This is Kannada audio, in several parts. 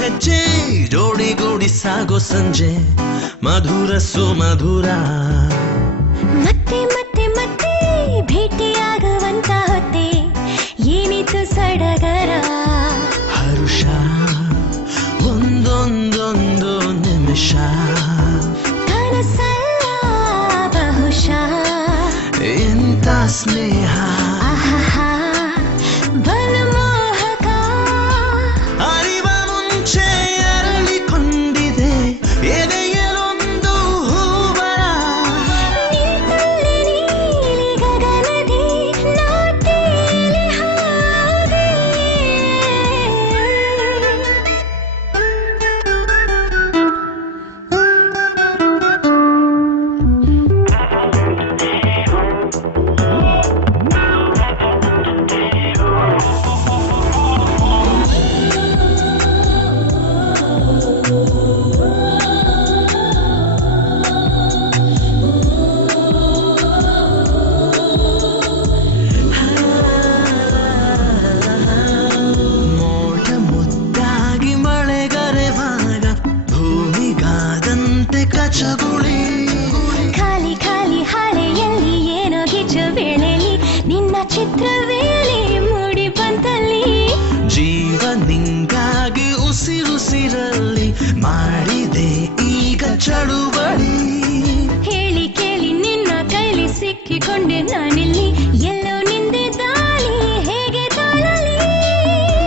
ಹೆಜ್ಜೆ ಜೋಡಿಗೂಡಿ ಸಾಗೋ ಸಂಜೆ ಮಧುರ ಸುಮಧುರ ಮತ್ತೆ ಮತ್ತೆ ಮತ್ತೆ ಭೇಟಿಯಾಗುವಂತ ಹೊತ್ತೆ ಏನಿತು ಸಡಗರ ಹರುಷ ಒಂದೊಂದೊಂದು ನಿಮಿಷ ಕನಸಲ್ಲ ಬಹುಶಃ ಎಂತ ಸ್ನೇಹ ಬಲು ಮೋಹಕ ಅರಿವ ಮುಂಚೆ ಅರಳಿಕೊಂಡಿದೆ ಎದೆಯಲೊಂದು ಹೂವರ ನಿಂತಲ್ಲಿ ನೀಲಿ ಗಗನದಿ ನಾಟ್ಯಲಿ ಹಾಗೆ ಮೋಡ ಮುದ್ದಾಗಿ ಮಳೆಗರೆವಾಗ ಭೂಮಿಗಾದಂತೆ ಕಚಗುಳಿ ಖಾಲಿ ಖಾಲಿ ಹಾಳೆಯಲ್ಲಿ ಏನೋ ಗಿಚ್ಚು ಬೆಳೆಲಿ ನಿನ್ನ ಚಿತ್ರವೇಳಿ ಮೂಡಿ ಬಂತಲ್ಲಿ ಜೀವ ನಿಂಗಾಗಿ ಉಸಿರುಸಿರಲ್ಲಿ ಮಾಡಿದೆ ಈಗ ಚಳುವಳಿ ಹೇಳಿ ಕೇಳಿ ನಿನ್ನ ಕೈಲಿ ಸಿಕ್ಕಿಕೊಂಡೆ ನಾನಿಲ್ಲಿ ಎಲ್ಲೋ ನಿಂದೆ ದಾಳಿ ಹೇಗೆ ತಾಳಲಿ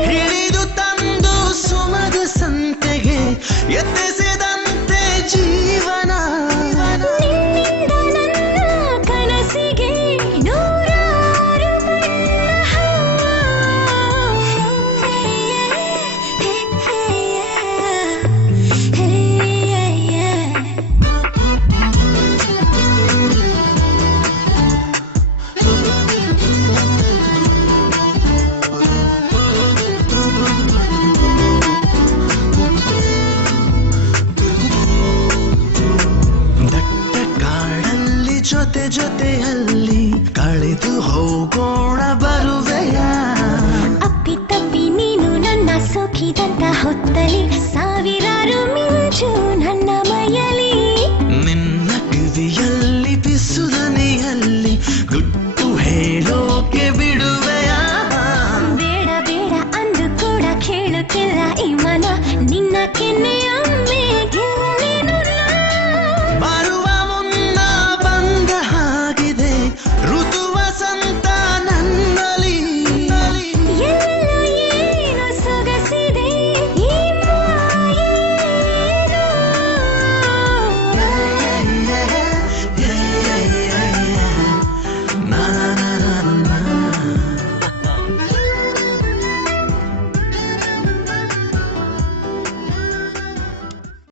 ಹಿಡಿದು ತಂದು ಸುಮದ ಸಂತೆಗೆ ಎತ್ತಿಸಿದಂತೆ ಜೀವನ ನಿನ್ನಿಂದ ನನ್ನ ಕನಸಿಗೆ ನೂರಾರು ದಟ್ಟ ಕಾಡಲ್ಲಿ ಜೊತೆ ಜೊತೆಯಲ್ಲಿ ಕಳೆದು ಹೋಗೋಣ ಬರುವೆಯ ಅಪ್ಪಿತಪ್ಪಿ ನೀನು ನನ್ನ ಸೋಕಿದಂತ ಹೊತ್ತಲಿ ಸಾವಿರಾರು ಮಿಂಚು ನನ್ನ ಮೈಯಲಿ ನಿನ್ನ ಕಿವಿಯಲ್ಲಿ ಬಿಸುದನಿಯಲ್ಲಿ ಗುಟ್ಟು ಹೇಳೋಕೆ ಬಿಡುವೆಯ ಬೇಡ ಬೇಡ ಅಂದು ಕೂಡ ಕೇಳುತ್ತಿಲ್ಲ ಈ ಮನ ನಿನ್ನ ಕೆನ್ನೆ